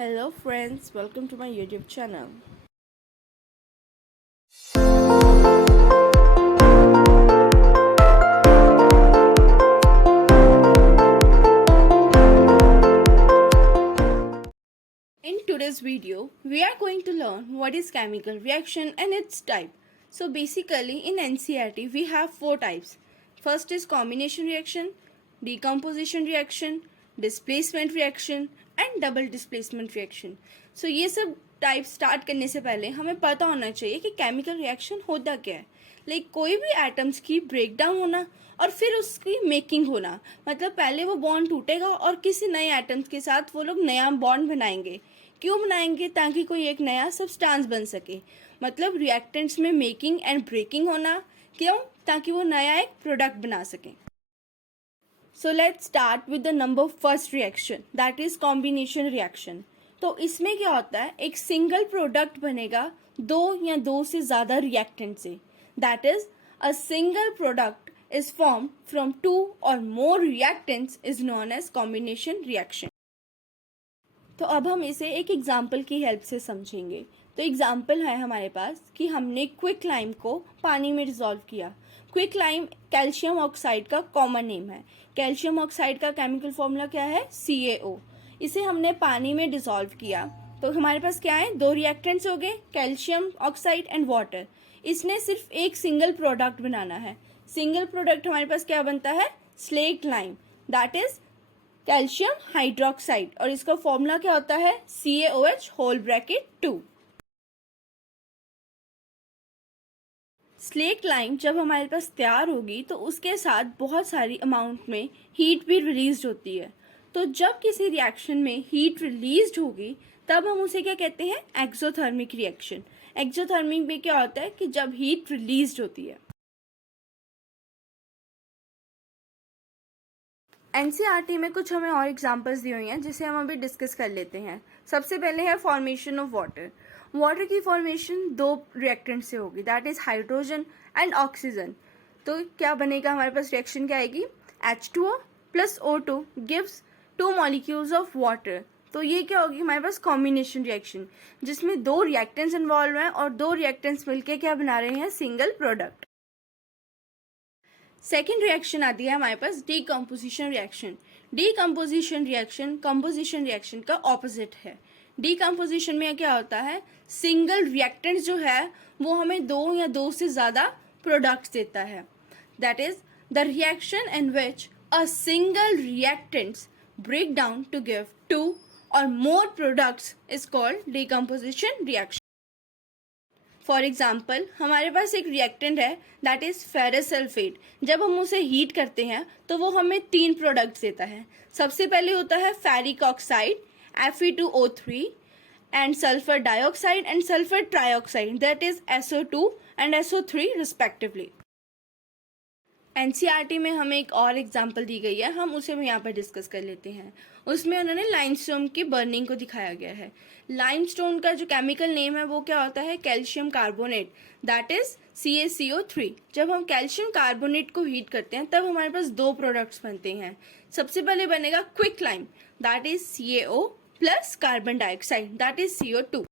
Hello friends, welcome to my YouTube channel. In today's video, we are going to learn what is chemical reaction and its type. So basically in NCERT we have four types. First is combination reaction, decomposition reaction, displacement reaction and double displacement reaction. So ये सब type start करने से पहले हमें पता होना चाहिए कि केमिकल रिएक्शन होता क्या है. लाइक कोई भी एटम्स की ब्रेकडाउन होना और फिर उसकी मेकिंग होना. मतलब पहले वो बॉन्ड टूटेगा और किसी नए एटम्स के साथ वो लोग नया बॉन्ड बनाएंगे. क्यों बनाएंगे? ताकि कोई एक नया सब्सटेंस बन सके. मतलब रिएक्टेंट्स में मेकिंग एंड ब्रेकिंग होना. क्यों? ताकि वो नया एक प्रोडक्ट बना सके. So let's start with the number first reaction, that is combination reaction. तो इसमें क्या होता है, एक सिंगल प्रोडक्ट बनेगा दो या दो से ज़्यादा रिएक्टेंट से. That is a single product is form from two or more reactants is known as combination reaction. तो अब हम इसे एक एग्जाम्पल की हेल्प से समझेंगे. तो एग्जाम्पल है हमारे पास कि हमने क्विक लाइम को पानी में डिसॉल्व किया. क्विक लाइम कैल्शियम ऑक्साइड का कॉमन नेम है. कैल्शियम ऑक्साइड का केमिकल फॉर्मूला क्या है? CaO. इसे हमने पानी में डिसॉल्व किया तो हमारे पास क्या है? दो रिएक्टेंट्स हो गए, कैल्शियम ऑक्साइड एंड वाटर. इसने सिर्फ एक सिंगल प्रोडक्ट बनाना है. सिंगल प्रोडक्ट हमारे पास क्या बनता है? Slaked lime, that is calcium hydroxide. और इसका फॉर्मूला क्या होता है? CaOH whole bracket 2. Slaked lime जब हमारे पास तैयार होगी तो उसके साथ बहुत सारी अमाउंट में हीट भी रिलीज होती है. तो जब किसी रिएक्शन में हीट रिलीज होगी तब हम उसे क्या कहते हैं? Exothermic reaction. एक्सोथर्मिक में क्या होता है कि जब हीट रिलीज होती है. एनसीईआरटी में कुछ हमें और एग्जांपल्स दी हुई हैं जिसे हम अभी डिस्कस कर लेते हैं. सबसे पहले है फॉर्मेशन ऑफ वाटर. वाटर की फॉर्मेशन दो रिएक्टेंट से होगी, that is hydrogen and oxygen. तो क्या बनेगा हमारे पास? रिएक्शन क्या आएगी? H2O plus O2 gives 2 molecules of water. तो ये क्या होगी हमारे पास? कॉम्बिनेशन रिएक्शन, जिसमें दो रिएक्टेंट्स इन्वॉल्व हैं और दो रिएक्टेंट्स मिलकर क्या बना रहे हैं? Single product. सेकेंड रिएक्शन आती है हमारे पास decomposition reaction. Decomposition reaction composition reaction का ऑपोजिट है. डीकम्पोजिशन में क्या होता है? सिंगल रिएक्टेंट जो है वो हमें दो या दो से ज़्यादा प्रोडक्ट्स देता है. That is the reaction in which a single reactants break down to give two or more products is called decomposition reaction. For example हमारे पास एक रिएक्टेंट है दैट इज फेरस सल्फेट. जब हम उसे हीट करते हैं तो वो हमें तीन प्रोडक्ट्स देता है. सबसे पहले होता है ferric oxide Fe2O3 and sulphur dioxide and sulphur trioxide, that is SO2 and SO3 respectively. NCERT में हमें एक और एग्जाम्पल दी गई है, हम उसे भी यहाँ पर डिस्कस कर लेते हैं. उसमें उन्होंने लाइमस्टोन की बर्निंग को दिखाया गया है. लाइमस्टोन का जो केमिकल नेम है वो क्या होता है? Calcium carbonate, that is CaCO3. जब हम कैल्शियम कार्बोनेट को हीट करते हैं तब हमारे पास दो प्रोडक्ट्स बनते हैं. सबसे पहले बनेगा quick lime, that is CaO plus carbon dioxide, that is CO2.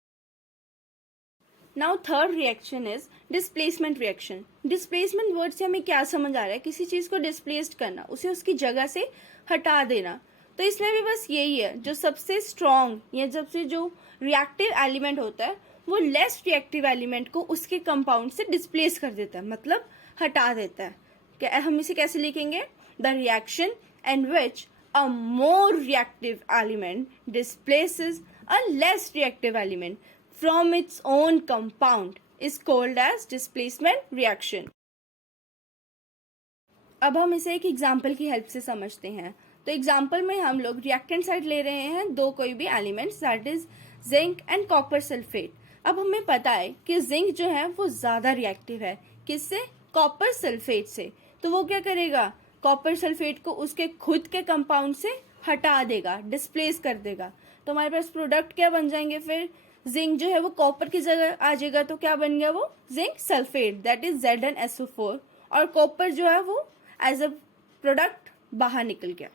Now third reaction is displacement reaction. Displacement word से हमें क्या समझ आ रहा है? किसी चीज को डिस्प्लेस्ड करना, उसे उसकी जगह से हटा देना. तो इसमें भी बस यही है, जो सबसे स्ट्रॉन्ग या सबसे जो रिएक्टिव एलिमेंट होता है वो लेस रिएक्टिव एलिमेंट को उसके कंपाउंड से डिस्प्लेस कर देता है, मतलब हटा देता है. क्या हम इसे कैसे लिखेंगे? The reaction in which a more reactive element displaces a less reactive element from its own compound is called as displacement reaction. अब हम इसे एक एग्जाम्पल की हेल्प से समझते हैं. तो एग्जाम्पल में हम लोग रिएक्टेंट साइड ले रहे हैं दो कोई भी elements, that is zinc and copper sulphate. अब हमें पता है कि जिंक जो है वो ज़्यादा रिएक्टिव है. किससे? कॉपर सल्फेट से. तो वो क्या करेगा? कॉपर सल्फेट को उसके खुद के कंपाउंड से हटा देगा, डिस्प्लेस कर देगा. तो हमारे पास प्रोडक्ट क्या बन जाएंगे फिर? जिंक जो है वो कॉपर की जगह आ जाएगा तो क्या बन गया? वो zinc sulphate, that is ZnSO4. और कॉपर जो है वो एज अ प्रोडक्ट बाहर निकल गया.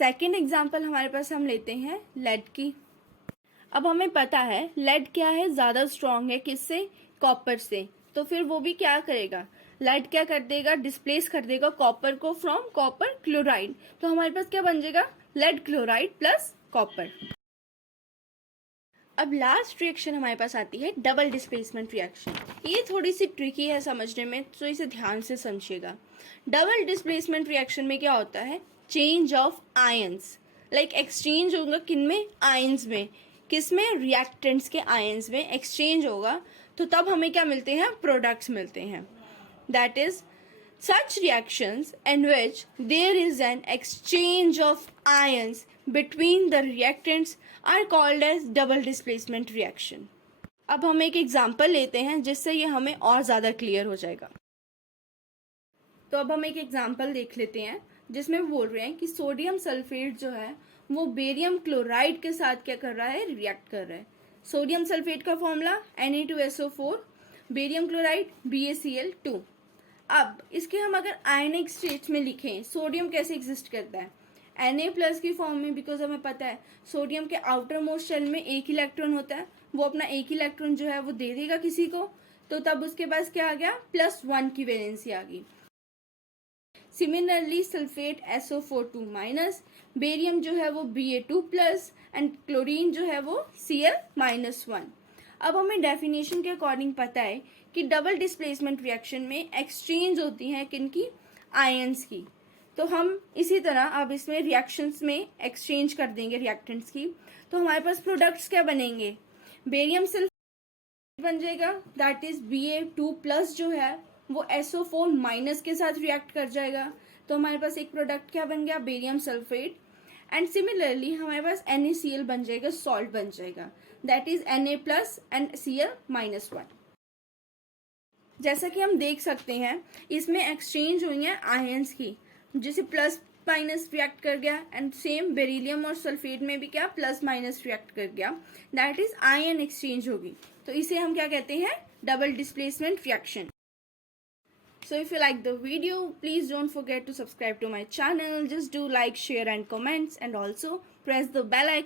सेकेंड एग्जाम्पल हमारे पास हम लेते हैं लेड की। अब हमें पता है लेड क्या है, ज़्यादा स्ट्रॉन्ग है किससे, कॉपर से। तो फिर वो भी क्या करेगा, लेड क्या कर देगा, डिस्प्लेस कर देगा कॉपर को फ्रॉम कॉपर क्लोराइड। तो हमारे पास क्या बन जाएगा, लेड क्लोराइड प्लस कॉपर। अब लास्ट रिएक्शन हमारे पास आती है डबल डिस्प्लेसमेंट रिएक्शन। ये थोड़ी सी ट्रिकी है समझने में, तो इसे ध्यान से समझिएगा। डबल डिस्प्लेसमेंट रिएक्शन में क्या होता है, change of ions, like exchange होगा किनमें, आयंस में। किसमें, रिएक्टेंट्स के आयंस में एक्सचेंज होगा, तो तब हमें क्या मिलते हैं, प्रोडक्ट्स मिलते हैं। That is such reactions in which there is an exchange of ions between the reactants are called as double displacement reaction. अब हम एक एग्जाम्पल लेते हैं जिससे ये हमें और ज़्यादा क्लियर हो जाएगा। तो अब हम एक एग्जाम्पल देख लेते हैं जिसमें बोल रहे हैं कि सोडियम सल्फेट जो है वो बेरियम क्लोराइड के साथ क्या कर रहा है, रिएक्ट कर रहा है। सोडियम सल्फेट का formula Na2SO4, barium chloride BaCl2। अब इसके हम अगर आयनिक स्टेट में लिखें, सोडियम कैसे एग्जिस्ट करता है, Na+ की फॉर्म में, बिकॉज हमें पता है सोडियम के आउटर मोस्ट शेल में एक इलेक्ट्रॉन होता है, वो अपना एक इलेक्ट्रॉन जो है वो दे देगा किसी को, तो तब उसके पास क्या आ गया, +1 की वैलेंसी आ गई। सिमिलरली सल्फेट SO4 बेरियम जो है वो Ba2+ एंड क्लोरीन जो है वो Cl-1। अब हमें डेफिनेशन के अकॉर्डिंग पता है कि डबल डिस्प्लेसमेंट रिएक्शन में एक्सचेंज होती हैं किनकी, आयंस की। तो हम इसी तरह अब इसमें रिएक्शंस में एक्सचेंज कर देंगे रिएक्टेंट्स की, तो हमारे पास प्रोडक्ट्स क्या बनेंगे, बेरियम सल्फेट बन जाएगा, दैट इज Ba2+ जो है वो SO4- के साथ रिएक्ट कर जाएगा, तो हमारे पास एक प्रोडक्ट क्या बन गया, बेरियम सल्फेट। एंड सिमिलरली हमारे पास NaCl बन जाएगा, सॉल्ट बन जाएगा, that is Na+ and Cl-1। जैसा कि हम देख सकते हैं इसमें एक्सचेंज हुई है आयंस की, जैसे +- रिएक्ट कर गया, एंड सेम बेरिलियम और सल्फेट में भी क्या +- रिएक्ट कर गया, दैट इज आयन एक्सचेंज होगी। तो इसे हम क्या कहते हैं, double displacement reaction. So if you like the video, please don't forget to subscribe to my channel. Just do like, share and comments, and also press the bell icon